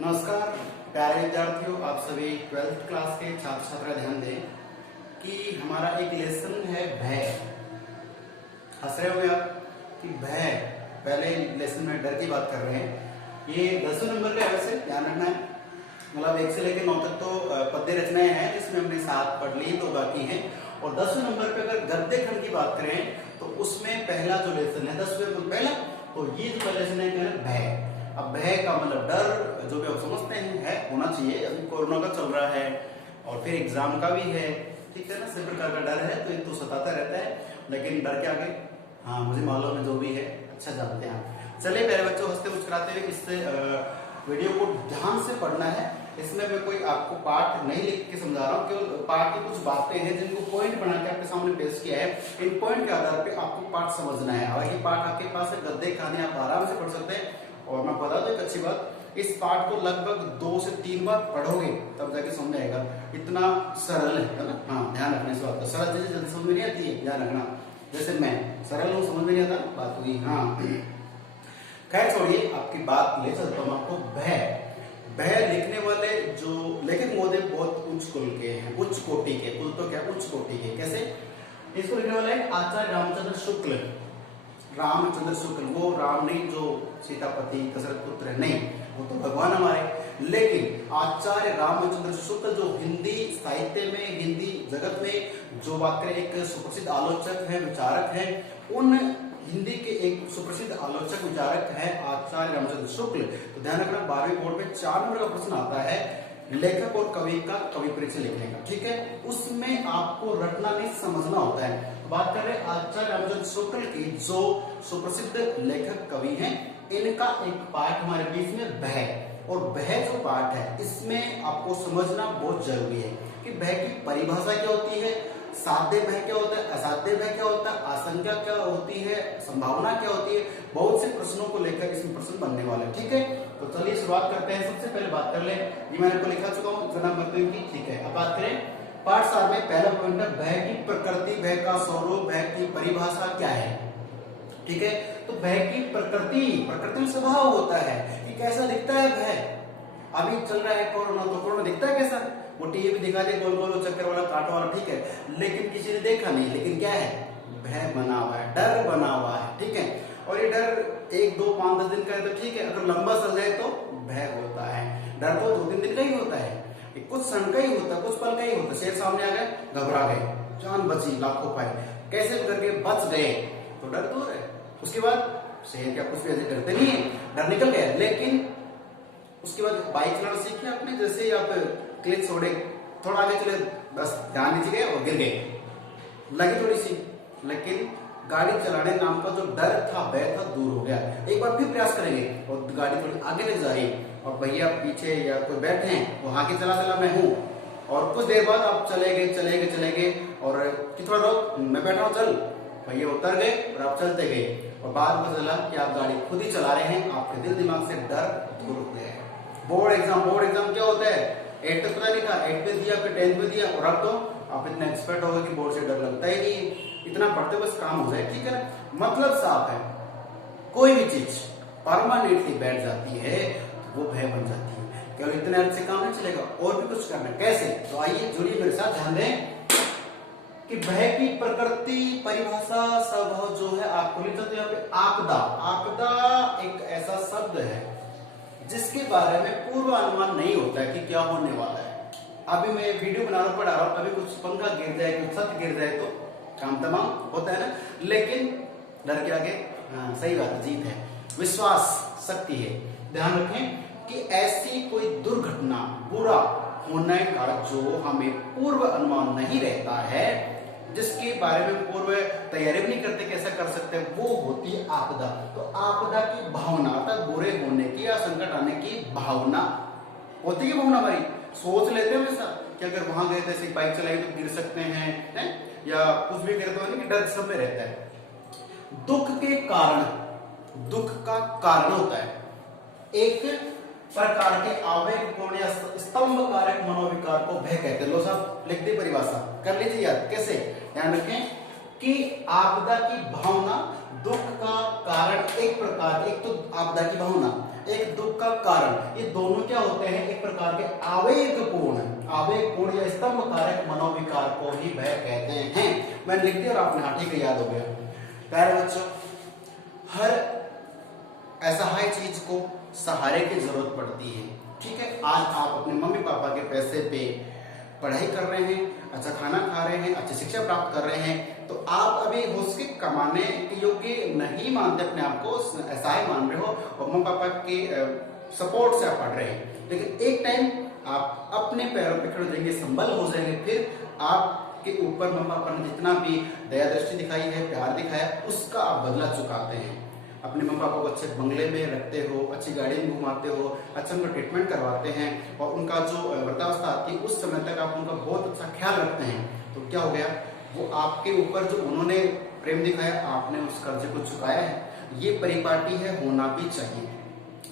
नमस्कार प्यारे विद्यार्थियों, आप सभी 12th क्लास के छात्र छात्रा ध्यान दें कि हमारा एक लेसन है भय। हंस रहे होंगे आप कि भय, पहले लेसन में डर की बात कर रहे हैं। ये 10वें नंबर का है, वैसे ध्यान रखना है। मतलब 1 से लेकर 9 तक तो पद्य रचनाएं हैं, जिसमें हमने 7 पढ़ ली, 2 बाकी हैं। और 10वें नंबर पे अगर गद्य खंड की बात करें तो उसमें पहला जो लेसन है 10वें में पहला, तो ये जो पहला लेसन है भय। अब भय का मतलब डर, जो भी आप समझते हैं है होना चाहिए। अभी कोरोना का चल रहा है और फिर एग्जाम का भी है, ठीक है ना। सभी प्रकार का डर है तो ये तो सताता रहता है, लेकिन डर के आगे हाँ मुझे मालूम है जो भी है अच्छा जानते हैं। चलिए मेरे बच्चों, हंसते मुस्कुराते हुए इस वीडियो को ध्यान से पढ़ना है। इसमें मैं कोई आपको पाठ नहीं लिख के समझा रहा हूँ, केवल पाठ की कुछ बातें हैं जिनको पॉइंट बना के आपके सामने पेश किया है। इन पॉइंट के आधार पे आपको पाठ समझना है। और ये पाठ आपके पास है, गद्य कहानी आप आराम से पढ़ सकते हैं। और मैं बता दूं एक अच्छी बात, इस पाठ को लगभग 2 से 3 बार पढ़ोगे तब जाके समझ में आएगा। इतना सरल है ना। हाँ, ध्यान रखना इस बात का। सरल चीजें जल्दी समझ में नहीं आती है, ध्यान रखना। जैसे मैं सरल हूँ, समझ में नहीं आता, बात हुई। हाँ खैर छोड़िए, आपकी बात ले चलता हूँ आपको। भय लिखने वाले जो लेखक महोदय बहुत उच्च कुल के हैं, उच्च कोटि के। कुल तो क्या, उच्च कोटि के। कैसे? इसको लिखने वाले आचार्य रामचंद्र शुक्ल। रामचंद्र शुक्ल, वो राम नहीं जो सीतापति दशरथ पुत्र है, नहीं, वो तो भगवान हमारे। लेकिन आचार्य रामचंद्र शुक्ल जो हिंदी साहित्य में, हिंदी जगत में जो बात करें, एक सुप्रसिद्ध आलोचक है, विचारक है। उन हिंदी के एक सुप्रसिद्ध आलोचक विचारक है आचार्य रामचंद्र शुक्ल। तो ध्यान रखना, 12वीं बोर्ड में 4 नंबर का प्रश्न आता है लेखक और कवि का कवि परिचय लिखने का, ठीक है। उसमें आपको रटना नहीं, समझना होता है। तो बात कर रहे हैं आचार्य रामचंद्र शुक्ल की, जो सुप्रसिद्ध लेखक कवि हैं। इनका एक पाठ हमारे बीच में भय। और भय जो पाठ है, इसमें आपको समझना बहुत जरूरी है कि भय की परिभाषा क्या होती है, साध्य भय क्या होता है, असाध्य भय क्या होता है, आशंका क्या होती है, संभावना क्या होती है। बहुत से प्रश्नों को लेकर इसमें प्रश्न बनने वाले, ठीक है। तो चलिए शुरुआत करते हैं। सबसे पहले बात कर ले, ये मैंने आपको लिखा चुका हूँ जना की, ठीक है। अब बात करें पाठ 7 में, पहला पॉइंट है भय की प्रकृति, भय का स्वरूप, भय की परिभाषा क्या है, ठीक है। तो भय की प्रकृति में स्वभाव होता है कि कैसा दिखता है भय। अभी चल रहा है कोरोना, तो कोरोना दिखता है कैसा, वो टीवी पे दिखा दे गोल गोल चक्कर वाला कांटों वाला, ठीक है, लेकिन किसी ने देखा नहीं। लेकिन क्या है, भय बना हुआ है, डर बना हुआ है, ठीक है। और ये डर 1, 2, 5, 10 दिन का है तो ठीक है, अगर लंबा चल जाए तो भय होता है। डर तो 2-3 दिन का ही होता है, कुछ क्षण का ही होता है, कुछ पल का ही होता है। शेर सामने आ गए, घबरा गए, जान बची, लाखों पाए, कैसे करके बच गए, तो डर दूर है। उसके बाद शेर क्या कुछ भी ऐसे डरते नहीं है, डर निकल गया। लेकिन उसके बाद बाइक चलाना सीखे आपने, जैसे आप क्लिच छोड़े, थोड़ा आगे चले, बस ध्यान नीचे गए और गिर गए, लगी थोड़ी सी, लेकिन गाड़ी चलाने नाम का जो डर था, भय था, दूर हो गया। एक बार फिर प्रयास करेंगे और गाड़ी थोड़ी आगे लग जा रही, और भैया पीछे या कोई बैठे हैं, वो आगे चला चला मैं हूँ, और कुछ देर बाद आप चले गए और कि थोड़ा रोक, मैं बैठा हूँ, चल। भैया उतर गए और आप चलते गए, और बाद में चला कि आप गाड़ी खुद ही चला रहे हैं, आपके दिल दिमाग से डर दूर हो गया है। बोर्ड एग्जाम क्या होता है, 8 तक पता नहीं था, 8 पे दिया, फिर 10 पे दिया, और अब तो आप इतने एक्सपर्ट हो गए कि बोर्ड से डर लगता ही नहीं। इतना पढ़ते बस काम हो जाए, ठीक है ना। मतलब साफ है, कोई भी चीज परमानेंटली बैठ जाती है तो वो भय बन जाती है। केवल इतने अर्थ से काम नहीं चलेगा, और भी कुछ करना है। कैसे? तो आइए जुड़िए मेरे साथ, ध्यान दें कि भय की प्रकृति, परिभाषा, स्वभाव जो है आपको लिख देते हैं। आपदा एक ऐसा शब्द है जिसके बारे में पूर्व अनुमान नहीं होता है कि क्या होने वाला है। अभी मैं वीडियो बना रहा हूँ, अभी कुछ पंखा गिर जाए, कुछ छत गिर जाए तो काम तमाम होता है ना। लेकिन डर के आगे हाँ सही बात, जीत है, विश्वास शक्ति है। ध्यान रखें कि ऐसी कोई दुर्घटना, बुरा होने का जो हमें पूर्व अनुमान नहीं रहता है, जिसके बारे में पूर्व तैयारी नहीं करते कैसा कर सकते हैं, वो होती है आपदा। तो आपदा की भावना, अर्थात बुरे होने की या संकट आने की भावना होती है। भावना हमारी सोच लेते हैं हमेशा कि अगर वहां गए थे, बाइक चलाई तो गिर सकते हैं, या कुछ भी करते हैं, कि डर सब में रहता है। दुख का कारण होता है एक प्रकार के आवेगपूर्ण या स्तंभ कारक मनोविकार को भय कहते हैं। लो साहब लिख दी परिभाषा, कर लीजिए याद। कैसे? ध्यान रखें कि आपदा की भावना, दुख का कारण एक प्रकार, एक तो आपदा की भावना, एक दुख का कारण, ये दोनों क्या होते हैं, एक प्रकार के आवेगपूर्ण या स्तंभ कारक मनोविकार को ही भय कहते हैं। मैंने लिख दिया और आपने हाँ ठीक है याद हो गया। प्यारे बच्चों, हर असहाय चीज को सहारे की जरूरत पड़ती है। ठीक है, आज आप अपने मम्मी पापा के पैसे पे पढ़ाई कर रहे हैं, अच्छा खाना खा रहे हैं, अच्छी शिक्षा प्राप्त कर रहे हैं, तो आप अभी हो सके कमाने के योग्य नहीं मानते अपने आप को, असहाय मान रहे हो और मम्मी पापा के सपोर्ट से आप पढ़ रहे हैं। लेकिन एक टाइम आप अपने पैरों पे खड़े हो जाएंगे, संबल हो जाएंगे, फिर आपके ऊपर मम्मी पापा ने जितना भी दया दृष्टि दिखाई है, प्यार दिखाया, उसका आप बदला चुकाते हैं। अपने मम्मी पापा को अच्छे बंगले में रखते हो, अच्छी गाड़ी में घुमाते हो, अच्छा उनका ट्रीटमेंट करवाते हैं और उनका जो वृद्धावस्था आती है उस समय तक आप उनका बहुत अच्छा ख्याल रखते हैं। तो क्या हो गया, वो आपके ऊपर जो उन्होंने प्रेम दिखाया, आपने उस कर्जे को चुकाया है। ये परिपाटी है, होना भी चाहिए।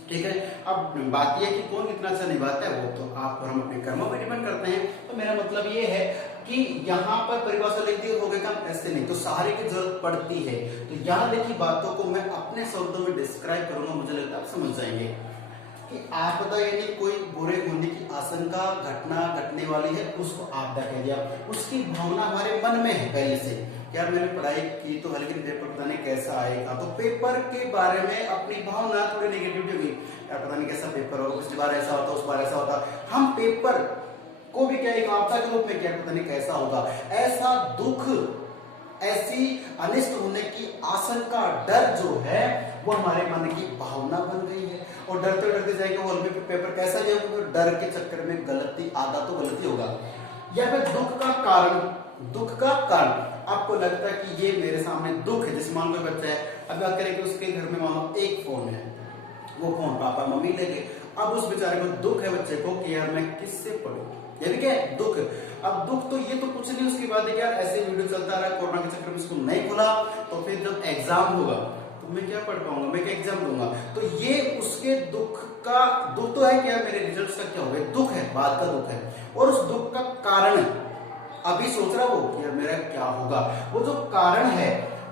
ठीक है, अब बात यह है कि कौन कितना अच्छा निभाता है, वो तो आप और हम अपने कर्मों पर डिपेंड करते हैं। तो मेरा मतलब ये है कि यहाँ पर परिभाषा लिख दी हो गया काम, ऐसे नहीं, तो सहारे की जरूरत पड़ती है। तो यहाँ लिखी बातों को मैं अपने शब्दों में डिस्क्राइब करूंगा, मुझे लगता है आप समझ जाएंगे कि आपदा यानी कोई बुरे होने की आशंका घटना घटने वाली है, उसको आपदा कह दिया। उसकी भावना हमारे मन में है पहले से, यार मैंने पढ़ाई की तो हल्की पेपर पता नहीं कैसा आएगा, तो पेपर के बारे में अपनी भावना थोड़ी नेगेटिविटी होगी, यार पता नहीं कैसा पेपर होगा, पिछली बार ऐसा होता, उस बार ऐसा होता। हम पेपर को भी क्या एक आपदा के रूप में क्या पता नहीं कैसा होगा, ऐसा दुख, ऐसी अनिष्ट होने की आशंका, डर जो है वो हमारे मन की भावना बन गई है और डरते डरते जाएंगे वो हल्के पेपर कैसा जाएगा, तो डर के चक्कर में गलती आधा तो गलती होगा। या फिर दुख का कारण आपको लगता है कि ये मेरे सामने दुख है, जैसे मान लो बच्चा है, अब बात करें कि उसके घर में मानो एक फोन है, वो फोन पापा मम्मी ले गए, अब उस बेचारे को दुख है बच्चे को कि यार मैं किससे पढ़ूं, ये भी क्या है दुख। अब दुख तो ये तो कुछ नहीं, उसके बाद यार ऐसे वीडियो चलता रहा, कोरोना के चक्कर में स्कूल नहीं खुला, तो फिर जब एग्जाम होगा तो मैं क्या पढ़ पाऊंगा, मैं क्या एग्जाम दूंगा, तो ये उसके दुख तो है क्या मेरे रिजल्ट्स का क्या हो गया, दुख है, बात का दुख है। और उस दुख का कारण अभी सोच रहा वो कि यार मेरा क्या होगा, वो जो कारण है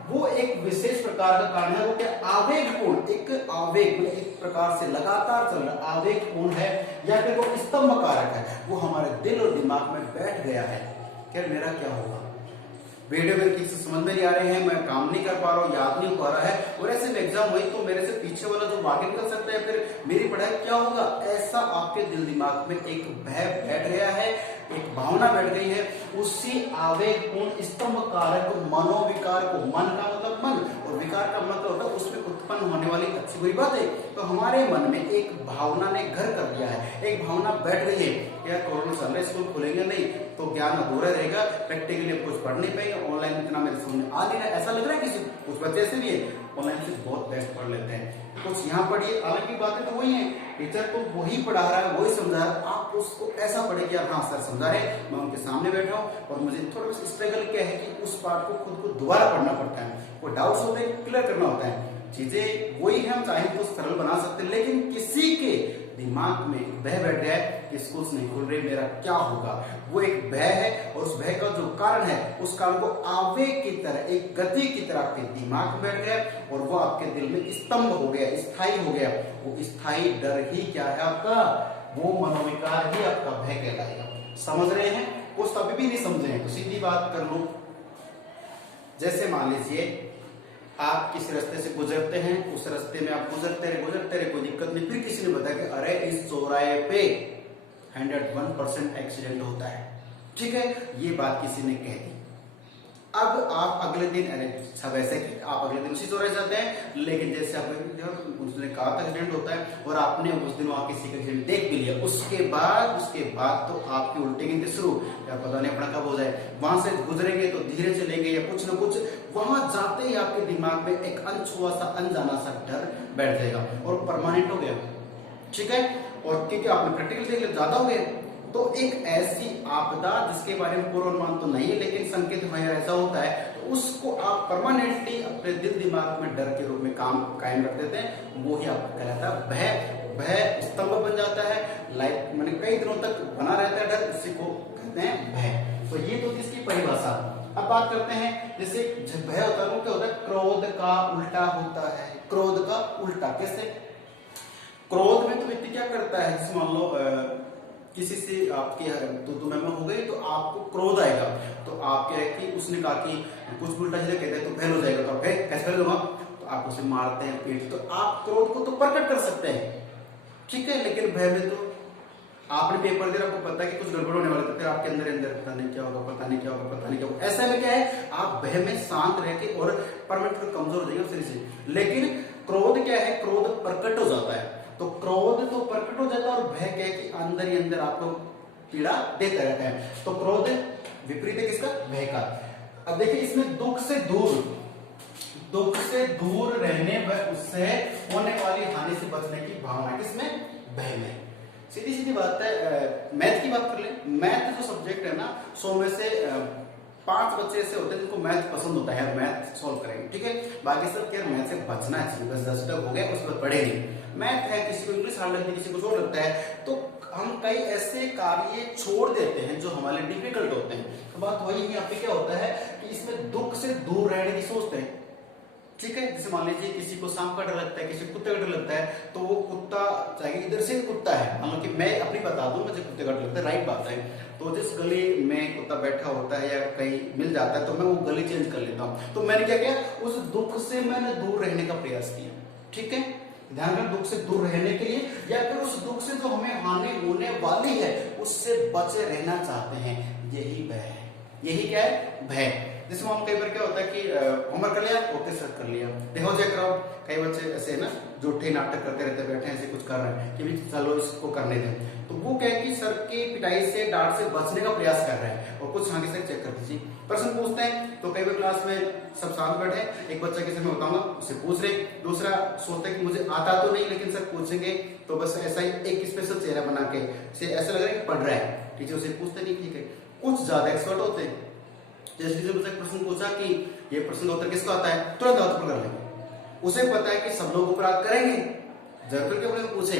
वो एक विशेष प्रकार का कारण है, वो क्या आवेगपूर्ण, एक आवेग मतलब एक प्रकार से लगातार चल रहा आवेगपूर्ण है, या फिर वो स्तंभ कारक है, वो हमारे दिल और दिमाग में बैठ गया है कि मेरा क्या होगा, वीडियो में किसी समझ में नहीं आ रहे हैं, मैं काम नहीं कर पा रहा हूँ, याद नहीं हो पा रहा है, और ऐसे में एग्जाम हुई तो मेरे से पीछे वाला जो आगे निकल सकता है, फिर मेरी पढ़ाई क्या होगा, ऐसा आपके दिल दिमाग में एक भय बैठ गया है, एक भावना बैठ गई है। उसी आवेगपूर्ण स्तंभ कारक मनोविकार को, मन का मतलब मन और विकार का मतलब होता है उसमें उत्पन्न होने वाली अच्छी बुरी बात है, तो हमारे मन में एक भावना ने घर कर दिया है, एक भावना बैठ गई है, यार कोरोना चल रहा है, स्कूल खुलेंगे नहीं तो ज्ञान अधूरा रहेगा, प्रैक्टिकली कुछ पढ़ नहीं पाएंगे, ऑनलाइन इतना मेरे सामने आ नहीं रहा, ऐसा लग रहा है किसी कुछ बच्चे से भी है, ऑनलाइन से बहुत बेस्ट पढ़ लेते हैं, कुछ यहाँ पढ़िए, अलग की बातें तो वही है, टीचर तो वही पढ़ा रहा है, वही समझा रहा है, आप उसको ऐसा पढ़े कि यार हाँ सर समझा रहे, मैं उनके सामने बैठा हूँ और मुझे थोड़ा सा स्ट्रगल क्या है कि उस पार्ट को खुद को दोबारा पढ़ना पड़ता है, कोई डाउट्स होते हैं क्लियर करना होता है, चीजें वही है, हम चाहें तो सरल बना सकते हैं, लेकिन किसी के दिमाग में भय बैठ गया है कि स्कूल नहीं खुल रहे, मेरा क्या होगा, वो एक भय है, और उस भय का जो कारण है उस कारण को आवेग की तरह, एक गति की तरह आपके दिमाग में बैठ गया और वो आपके दिल में स्तंभ हो गया, स्थायी हो गया। वो स्थायी डर ही क्या है आपका, वो मनोविकार ही आपका भय कहलाएगा। समझ रहे हैं? कुछ अभी भी नहीं समझे हैं तो सीधी बात कर लो, जैसे मान लीजिए आप किसी रास्ते से गुजरते हैं, उस रास्ते में आप गुजरते रहे कोई दिक्कत नहीं, फिर किसी ने बताया कि अरे इस चौराहे पे 101% एक्सीडेंट होता है, ठीक है, ये बात किसी ने कह दी। अब आप अगले दिन सब ऐसे आप अगले दिन उसी चौराहे जाते हैं, लेकिन जैसे आप उसने कहा था एक्सीडेंट होता है और आपने उस दिन वहां किसी का एक्सीडेंट देख भी लिया, उसके बाद तो आपकी उल्टी गिनती शुरू, या पता नहीं अपना कब हो जाए, वहां से गुजरेंगे तो धीरे चलेंगे या कुछ ना कुछ, वहां जाते ही आपके दिमाग में एक अनछुआ सा अनजाना सा डर बैठ जाएगा और परमानेंट हो गया, ठीक है। और क्योंकि आपने प्रैक्टिकल देख लिया, ज्यादा हो गया, तो एक ऐसी आपदा जिसके बारे में पूर्वानुमान तो नहीं है लेकिन संकेत हमें ऐसा होता है, तो उसको आप परमानेंटली अपने दिल दिमाग में डर के रूप में कायम रख देते हैं, वो ही आपको कहलाता है भय स्तंभ बन जाता है, लाइफ मैंने कई दिनों तक बना रहता है डर, इसी को कहते हैं भय। तो ये तो इसकी परिभाषा। अब बात करते हैं, जैसे भय होता है वो क्या होता है, क्रोध का उल्टा होता है, क्रोध का उल्टा कैसे, क्रोध में तो व्यक्ति क्या करता है, जैसे मान लो किसी से आपकी तो मैं हो गई तो आपको क्रोध आएगा, तो आप क्या है कि उसने कहा कि कुछ उल्टा सीधा कहते हैं तो फेल हो जाएगा, तो आप कैसे फेल होगा, तो आप उसे मारते हैं पीट, तो आप क्रोध को तो प्रकट कर सकते हैं, ठीक है। लेकिन भय में तो आपने पेपर दिया, आपको पता है कि कुछ गड़बड़ होने वाला है, तो फिर आपके अंदर अंदर पता नहीं क्या होगा, पता नहीं क्या होगा, पता नहीं क्या होगा। ऐसा में क्या है, आप भय में शांत रह के और परमानेंट कमजोर हो जाएंगे शरीर से। लेकिन क्रोध क्या है, क्रोध प्रकट हो जाता है, तो क्रोध तो प्रकट हो जाता है, और भय क्या है कि अंदर ही अंदर आपको पीड़ा देता रहता है। तो क्रोध विपरीत है किसका, भय का। अब देखिए इसमें दुख से दूर रहने व उससे होने वाली हानि से बचने की भावना किसमें, भय में। सीधी सीधी बात है, मैथ की बात कर ले। मैथ जो सब्जेक्ट है ना, 100 में से 5 बच्चे ऐसे होते हैं जिनको मैथ पसंद होता है, मैथ सॉल्व करेंगे, ठीक है। बाकी सब क्या मैथ से बचना चाहिए, बस 10 तक हो गया उसके बाद पढ़े नहीं। मैथ है, किसी को इंग्लिश हार्ड लगती है, किसी को शोर लगता है, तो हम कई ऐसे कार्य छोड़ देते हैं जो हमारे लिए डिफिकल्ट होते हैं। तो बात वही यहाँ पे क्या होता है कि इसमें दुख से दूर रहने की सोचते हैं, ठीक है। जैसे मान लीजिए किसी को सांप का डर लगता है, किसी को कुत्ते का डर लगता है, तो वो कुत्ता चाहिए, इधर से कुत्ता है, मान लो कि मैं अपनी बता दूं, मुझे कुत्ते का डर लगता है, राइट बात है, तो जिस गली में कुत्ता बैठा होता है या कहीं मिल जाता है, तो मैं वो गली चेंज कर लेता हूँ। तो मैंने क्या किया, उस दुख से मैंने दूर रहने का प्रयास किया, ठीक है। ध्यान रखना, दुख से दूर रहने के लिए, या फिर उस दुख से जो हमें हानि होने वाली है उससे बचे रहना चाहते हैं, यही भय है। यही क्या है, भय। जैसे हम कई बार क्या होता है कि होमवर्क कर लिया, ओके सर कर लिया, देखो चेक कराओ। कई बच्चे ऐसे ना झूठे नाटक करते रहते, बैठे ऐसे कुछ कर रहे हैं कि भी चलो इसको करने दें, तो वो क्या है कि सर की पिटाई से, डांट से बचने का प्रयास कर रहे हैं, और कुछ आगे से चेक कर दीजिए। प्रश्न पूछते हैं तो कई बार क्लास में सब साथ बैठे, एक बच्चा किसी में बताऊंगा उससे पूछ रहे, दूसरा सोचते हैं कि मुझे आता तो नहीं लेकिन सर पूछेंगे, तो बस ऐसा ही एक स्पेशल चेहरा बना के ऐसा लग रहा है कि पढ़ रहा है, टीचर उसे पूछते नहीं, ठीक है। कुछ ज्यादा एक्सपर्ट होते हैं, जैसे टीचर मुझसे प्रश्न पूछा कि ये प्रश्न का उत्तर किसका आता है, तुरंत उत्तर कर लेंगे। उसे पता है कि सब लोग अपराध करेंगे, जरूर के अपने पूछे।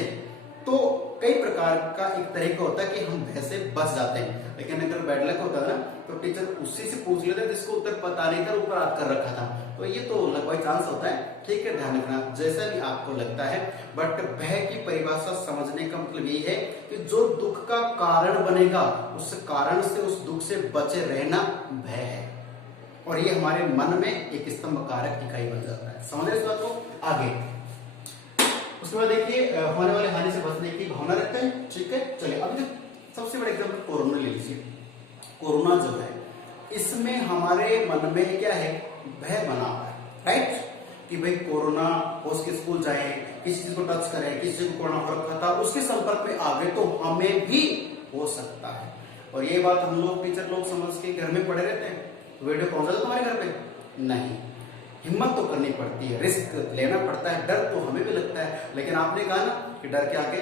तो कई प्रकार का एक तरीका होता है कि हम भय से बच जाते हैं। लेकिन अगर बैड लक होता है ना, तो टीचर उसी से पूछ लेते जिसको उत्तर पता नहीं था, अपराध कर रखा था, तो ये तो लगभग चांस होता है, ठीक है। ध्यान रखना जैसा भी आपको लगता है, बट भय की परिभाषा समझने का मतलब ये है कि जो दुख का कारण बनेगा, उस कारण से, उस दुख से बचे रहना भय है, और ये हमारे मन में एक स्तंभ कारक इकाई बन जाता है। समझ रहे इस बात को। आगे उसके बाद देखिए होने वाली हानि से बचने की भावना रखते हैं, ठीक है। चलिए अब सबसे बड़ा एग्जाम्पल कोरोना ले लीजिए। कोरोना जो है, इसमें हमारे मन में क्या है, भय बना हुआ है, राइट, कि भाई कोरोना हो, उसके स्कूल जाए, किसी चीज को टच करें, किसी को कोरोना हो रखा था, उसके संपर्क में आ गए तो हमें भी हो सकता है। और ये बात हम लोग टीचर लोग समझ के घर में पड़े रहते हैं, वीडियो पहुंचा दो तुम्हारे घर पे, नहीं, हिम्मत तो करनी पड़ती है, रिस्क लेना पड़ता है, डर तो हमें भी लगता है, लेकिन आपने कहा ना कि डर के आगे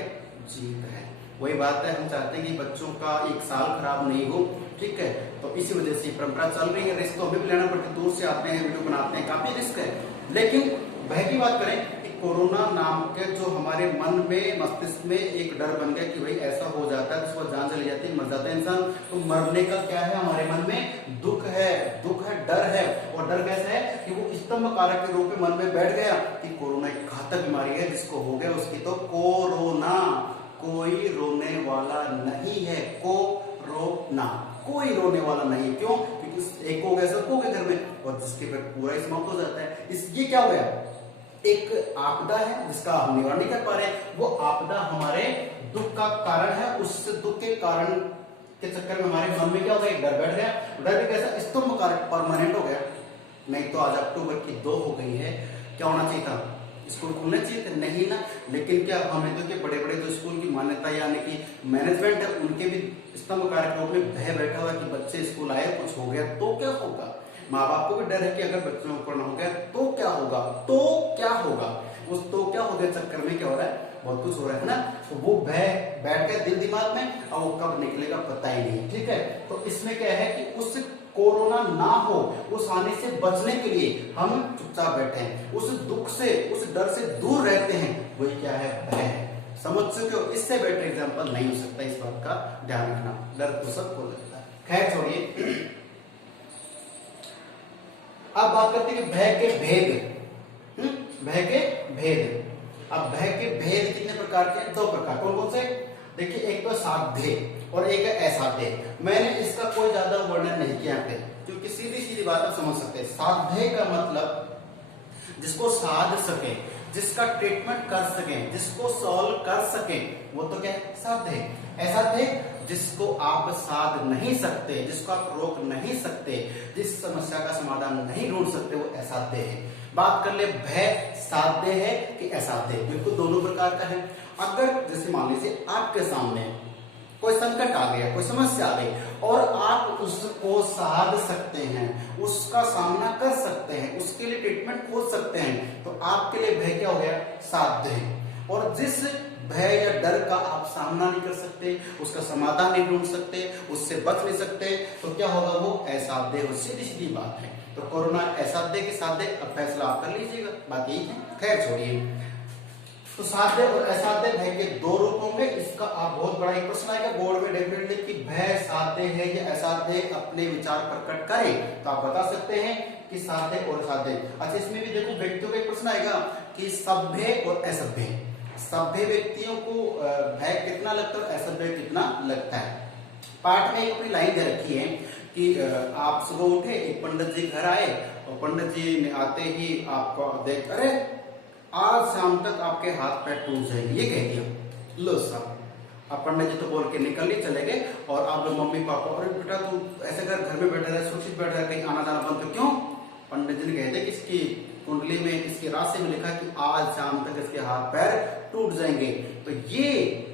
जीत है। वही बात है, हम चाहते हैं कि बच्चों का एक साल खराब नहीं हो, ठीक है। तो इसी वजह से परंपरा चल रही है, रिस्क तो हमें भी लेना पड़ता है, दूर से आते हैं, वीडियो बनाते हैं, काफी रिस्क है। लेकिन भय की बात करें कि कोरोना नाम के जो हमारे मन में, मस्तिष्क में एक डर बन गया कि भाई ऐसा हो जाता है, उसको जान चली जाती है, मर जाता है इंसान, तो मरने का क्या है हमारे मन में, दुख है, डर है। और डर कैसा है कि वो स्तंभ कारक के रूप में मन में बैठ गया कि कोरोना एक घातक बीमारी है, जिसको हो गया उसकी तो कोरोना, कोई रोने वाला नहीं है, कोरोना कोई रोने वाला नहीं है। क्यों? क्योंकि एक हो गया सबको के घर में, और जिसके पे पूरा समाप्त हो जाता है। ये क्या हो गया, एक आपदा है जिसका हम निवारण नहीं कर पा रहे हैं, वो आपदा हमारे दुख का कारण है, उस दुख के कारण के चक्कर में हमारे मन में क्या हो गया, एक डर बैठ गया। डर भी कैसा, स्तंभ कारक, परमानेंट हो गया। नहीं तो आज अक्टूबर की 2 हो गई है, क्या होना चाहिए था, स्कूल खुलने चाहिए थे, नहीं ना। लेकिन क्या हमें तो क्या बड़े बड़े जो स्कूल की मान्यता यानी कि मैनेजमेंट है, उनके भी स्तंभ कारक रूप में भय बैठा हुआ कि बच्चे स्कूल आए, कुछ हो गया तो क्या होगा। माँ बाप को भी डर है कि अगर बच्चों को कोरोना हो गया तो क्या होगा, तो क्या होगा। उस तो क्या हो गया चक्कर में क्या हो रहा है, बहुत कुछ हो रहा है ना। तो वो भय बैठ गया दिल दिमाग में, और वो कब निकलेगा पता ही नहीं, ठीक है। तो इसमें क्या है कि उस कोरोना ना हो, उस हानि से बचने के लिए हम चुपचाप बैठे हैं, उस दुख से, उस डर से दूर रहते हैं, वही क्या है, भय है। समझ चुके हो, इससे बेटर एग्जांपल नहीं हो सकता, इस बात का ध्यान रखना। डर तो सबको लगता है, खैर छोड़िए। अब बात करते हैं कि भय के भेद, भय के भेद। अब भय के भेद कितने प्रकार के हैं? 2 प्रकार। कौन कौन से? देखिए, एक तो साध्य और एक है असाध्य। मैंने इसका कोई ज्यादा वर्णन नहीं किया है क्योंकि सीधी सीधी बात आप समझ सकते हैं। साध्य का मतलब जिसको साध सके, जिसका ट्रीटमेंट कर सके, जिसको सॉल्व कर सके, वो तो क्या है? साध्य। असाध्य जिसको आप साध नहीं सकते, जिसको आप रोक नहीं सकते, जिस समस्या का समाधान नहीं ढूंढ सकते, वो असाध्य है। बात कर ले, भय साध्य है कि असाध्य? बिल्कुल दोनों प्रकार का है। अगर जैसे मान लीजिए आपके सामने कोई संकट आ गया, कोई समस्या आ गई और आप उसको साध सकते हैं, उसका सामना कर सकते हैं, उसके लिए ट्रीटमेंट खोज सकते हैं, तो आपके लिए भय क्या हो गया? साध्य है। और जिस भय या डर का आप सामना नहीं कर सकते, उसका समाधान नहीं ढूंढ सकते, उससे बच नहीं सकते, तो क्या होगा? वो असाध्य हो। सीधी सीधी बात है। तो कोरोना असाध्य के साध्य, अब फैसला आप कर लीजिएगा, बात यही है। खैर छोड़िए। तो साध्य और असाध्य भय के 2 रूप होंगे। इसका आप बहुत बड़ा एक प्रश्न आएगा बोर्ड में डेफिनेटली कि भय साध्य है या असाध्य, अपने विचार प्रकट करें। तो आप बता सकते हैं कि साध्य और असाध्य। अच्छा, इसमें भी देखो व्यक्तियों का एक प्रश्न आएगा कि सभ्य और असभ्य। सभ्य व्यक्तियों को भय कितना लगता है, असभ्य कितना लगता है। पाठ में एक अपनी लाइन दे रखी है कि आप सुबह उठे, एक पंडित जी घर आए और पंडित जी ने आते ही आपको देख, अरे आज शाम तक आपके हाथ पैर टूट जाएंगे, ये कह दिया। लो साहब, अब पंडित जी तो बोल के निकल ही चले गए और आप मम्मी पापा, अरे बेटा तू ऐसे कर, घर में बैठा रहे, सुरक्षित बैठा रहे, कहीं आना जाना बंद कर। क्यों? पंडित जी ने कहते कि इसकी कुंडली में, इसकी राशि में लिखा कि आज शाम तक इसके हाथ पैर टूट जाएंगे। तो ये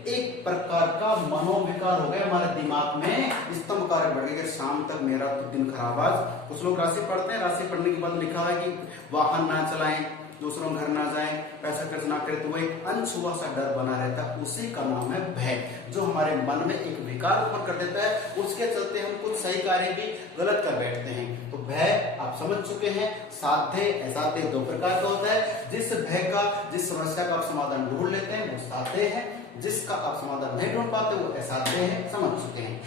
एक प्रकार का मनोविकार हो गया हमारे दिमाग में, स्तंभ कार्य बढ़ गया कि शाम तक मेरा तो दिन खराब। आज कुछ लोग राशि पढ़ते हैं, राशि पढ़ने के बाद लिखा है कि वाहन ना चलाएं, दूसरों घर ना जाएं, पैसा खर्च ना करें, तो वो एक अनछुआ सा डर बना रहता है। उसी का नाम है भय, जो हमारे मन में एक विकार उत्पन्न कर देता है। उसके चलते हम कुछ सही कार्य भी गलत कर बैठते हैं। तो भय आप समझ चुके हैं, साध्य असाध्य 2 प्रकार का होता है। जिस भय का, जिस समस्या का आप समाधान ढूंढ लेते हैं, वो साध्य है। जिसका आप समाधान नहीं ढूंढ पाते, वो असाध्य है। समझ चुके हैं।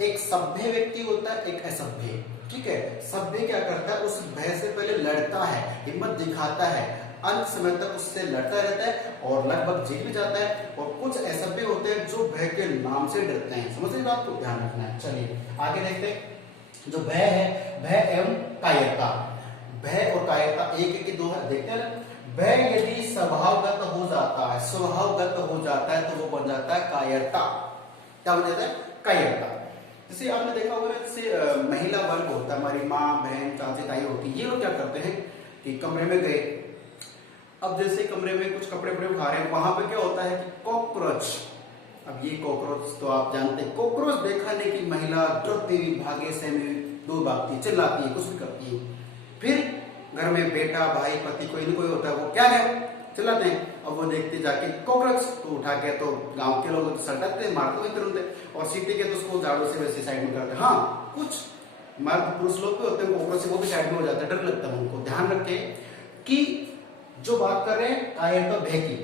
एक सभ्य व्यक्ति होता है, एक असभ्य। ठीक है, सभ्य क्या करता है? उस भय से पहले लड़ता है, हिम्मत दिखाता है, अंत समय तक उससे लड़ता रहता है और लगभग जीत भी जाता है। और कुछ असभ्य होते हैं जो भय के नाम से डरते हैं। समझ रहे बात को? ध्यान रखना है। चलिए आगे देखते हैं। जो भय है, भय एवं कायरता। भय और कायरता एक के 2 है। देखते हैं, भय यदि स्वभावगत हो जाता है, स्वभावगत हो जाता है, तो वो बन जाता है कायरता। क्या बन जाता है? कायरता। जैसे आपने देखा होगा, जैसे महिला वर्ग होता है, हमारी माँ, बहन, चाची, ताई होती है, ये लोग क्या करते हैं कि कमरे में गए, अब जैसे कमरे में कुछ कपड़े वपड़े उठा रहे हैं, वहां पे क्या होता है कि कॉकरोच। अब ये कॉकरोच तो आप जानते हैं, कॉकरोच देखा नहीं कि महिला डरती हुई भागे से दूर भागती, चिल्लाती है, कुछ भी करती है। फिर घर में बेटा, भाई, पति, कोई न कोई होता है, वो क्या है? चिल्लाते हैं। अब वो देखते जाके कॉकरोच तो उठा के, तो गांव के लोग सटकते मारते हुए तुरंत, और सीटी के तो उसको झाड़ू से वैसे साइड में करते। हाँ, कुछ मर्द पुरुष लोग भी होते हैं, कॉकरोच से वो भी साइड में हो जाते हैं, डर लगता है उनको। ध्यान रखें कि जो बात कर रहे हैं कायरता भय की,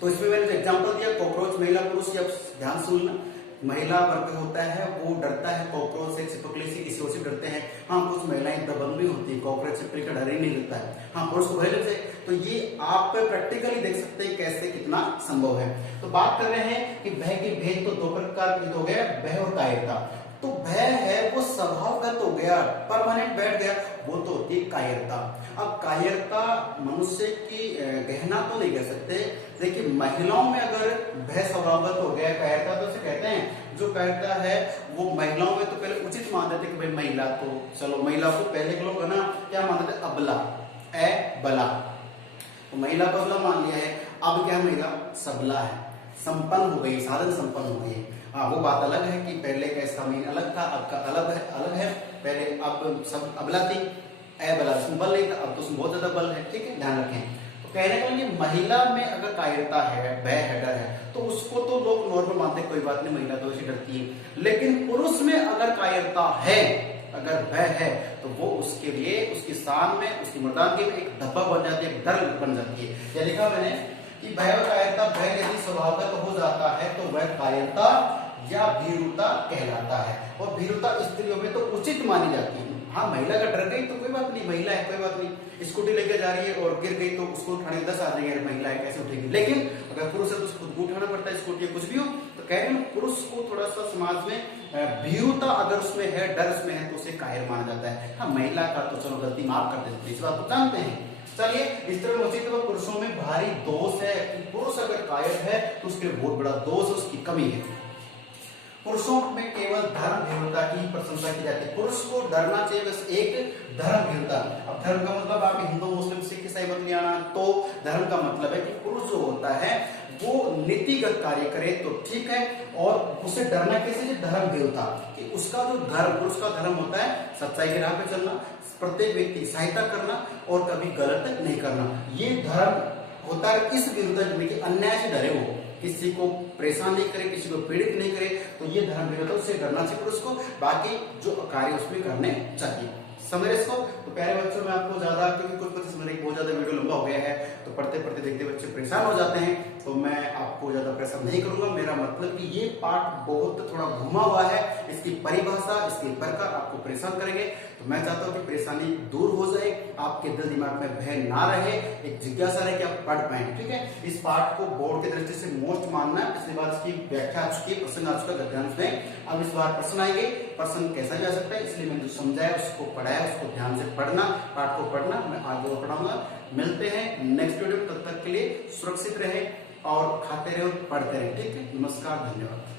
तो इसमें मैंने एग्जांपल दिया कॉकरोच, महिला, पुरुष। अब ध्यान सुनना, महिला वर्ग होता है वो डरता है कॉकरोच से, छिपकली से, किसी और से डरते हैं। हाँ, कुछ महिलाएं दबंग भी होती है, कॉकरोच छिपकली का डर ही नहीं लगता है। हाँ, पुरुष को भय लगता है। तो ये आप प्रैक्टिकली देख सकते हैं कैसे कितना संभव है। तो बात कर रहे हैं कि भय के भेद तो 2 प्रकार के हो गए, भय और कायरता। तो भय है वो स्वभावगत हो गया, परमानेंट बैठ गया, वो तो होती है कायरता। अब कायरता मनुष्य की गहना तो नहीं कह सकते। देखिए, महिलाओं में अगर भय स्वभावगत हो गया, कायरता तो उसे कहते हैं। जो कायरता है वो महिलाओं में तो पहले उचित मानते थे कि भाई महिला, तो चलो महिला को पहले के लोग ना क्या मानते थे? अबला, बला। तो महिला को अबला मान लिया है। अब क्या महिला सबला है, संपन्न हो गई, साधन संपन्न हो गई। हाँ, वो बात अलग है कि पहले का इसका मीन अलग था, अब का अलग है। पहले अब सब अबला थी, बला, उसमें बल नहीं था, अब तो उसमें बहुत ज्यादा बल है। ठीक है, ध्यान रखें। तो कहने का ये महिला में अगर कायरता है, भय है, डर है, तो उसको तो लोग नॉर्मल मानते, कोई बात नहीं, महिला तो ऐसी डरती है। लेकिन पुरुष में अगर कायरता है, अगर भय है, तो वो उसके लिए, उसकी शान में, उसकी मर्दानगी में एक धब्बा बन जाती है, डर बन जाती है। क्या लिखा मैंने कि भय और कायरता, भय यदि स्वभावगत हो जाता है तो वह कायरता या भीरुता कहलाता है। और भीरुता स्त्रियों में तो उचित मानी जाती है। हाँ, महिला का डर गई तो कोई बात नहीं, महिला है कोई बात नहीं, स्कूटी लेके जा रही है और गिर गई तो उसको उठाने 10 आ जाएंगे, महिला है कैसे उठेगी। लेकिन अगर पुरुष है तो उसको खुद को उठाना पड़ता है, स्कूटी कुछ भी हो। तो कह रहे हैं पुरुष को थोड़ा सा समाज में भीरुता अगर उसमें है, डर उसमें है, तो उसे कायर माना जाता है। हाँ, महिला का तो चलो गलती माफ कर देते हैं, इस बात को जानते हैं। चलिए, इस तरह मस्जिद में पुरुषों में भारी दोष है कि पुरुष अगर कायर है तो उसके बहुत बड़ा दोष, उसकी कमी है। पुरुषों में केवल धर्म भीरुता की प्रशंसा की जाती है। पुरुष को डरना चाहिए बस एक धर्म भीरुता। अब धर्म का मतलब आपके हिंदू मुस्लिम सिख ईसाई मत नहीं आना, तो धर्म का मतलब है कि पुरुष जो होता है वो नीतिगत कार्य करे तो ठीक है, और उसे डरना कैसे, धर्म भीरुता कि उसका जो धर्म, पुरुष का धर्म होता है सच्चाई के राह पे चलना, प्रत्येक व्यक्ति की सहायता करना और कभी गलत नहीं करना। ये धर्म होता है। इस विरुद्ध में कि अन्याय से डरे, वो किसी को परेशान नहीं करे, किसी को पीड़ित नहीं करे, तो ये धर्म विरोध है, उससे डरना चाहिए पुरुष को। बाकी जो कार्य उसमें करने चाहिए। समझ रहे इसको? तो प्यारे बच्चों में आपको ज्यादा, क्योंकि कुछ बच्चे समझ रहे बहुत ज्यादा वीडियो लंबा हो गया है तो पढ़ते पढ़ते देखते बच्चे परेशान हो जाते हैं, तो मैं आपको ज्यादा प्रेशर नहीं करूंगा। मेरा मतलब कि ये पाठ बहुत थोड़ा घुमा हुआ है, इसकी परिभाषा, इसके प्रकार आपको परेशान करेंगे। तो मैं चाहता हूँ कि परेशानी दूर हो जाए, आपके दिल दिमाग में भय ना रहे, एक जिज्ञासा रहे कि आप पढ़ पाए। ठीक है, इस पाठ को बोर्ड की दृष्टि से मोस्ट मानना है। पिछली बार इसकी व्याख्या आ चुकी है, प्रश्न आ चुका गद्यांश में, अब इस बार प्रश्न आएंगे। प्रश्न कैसा जा सकता है, इसलिए मैंने जो समझाया उसको पढ़ाया, उसको ध्यान से पढ़ना, पाठ को पढ़ना। मैं आगे और पढ़ाऊंगा। मिलते हैं नेक्स्ट वीडियो में, तब तक के लिए सुरक्षित रहें और खाते रहे और पढ़ते रहे। ठीक है, नमस्कार, धन्यवाद।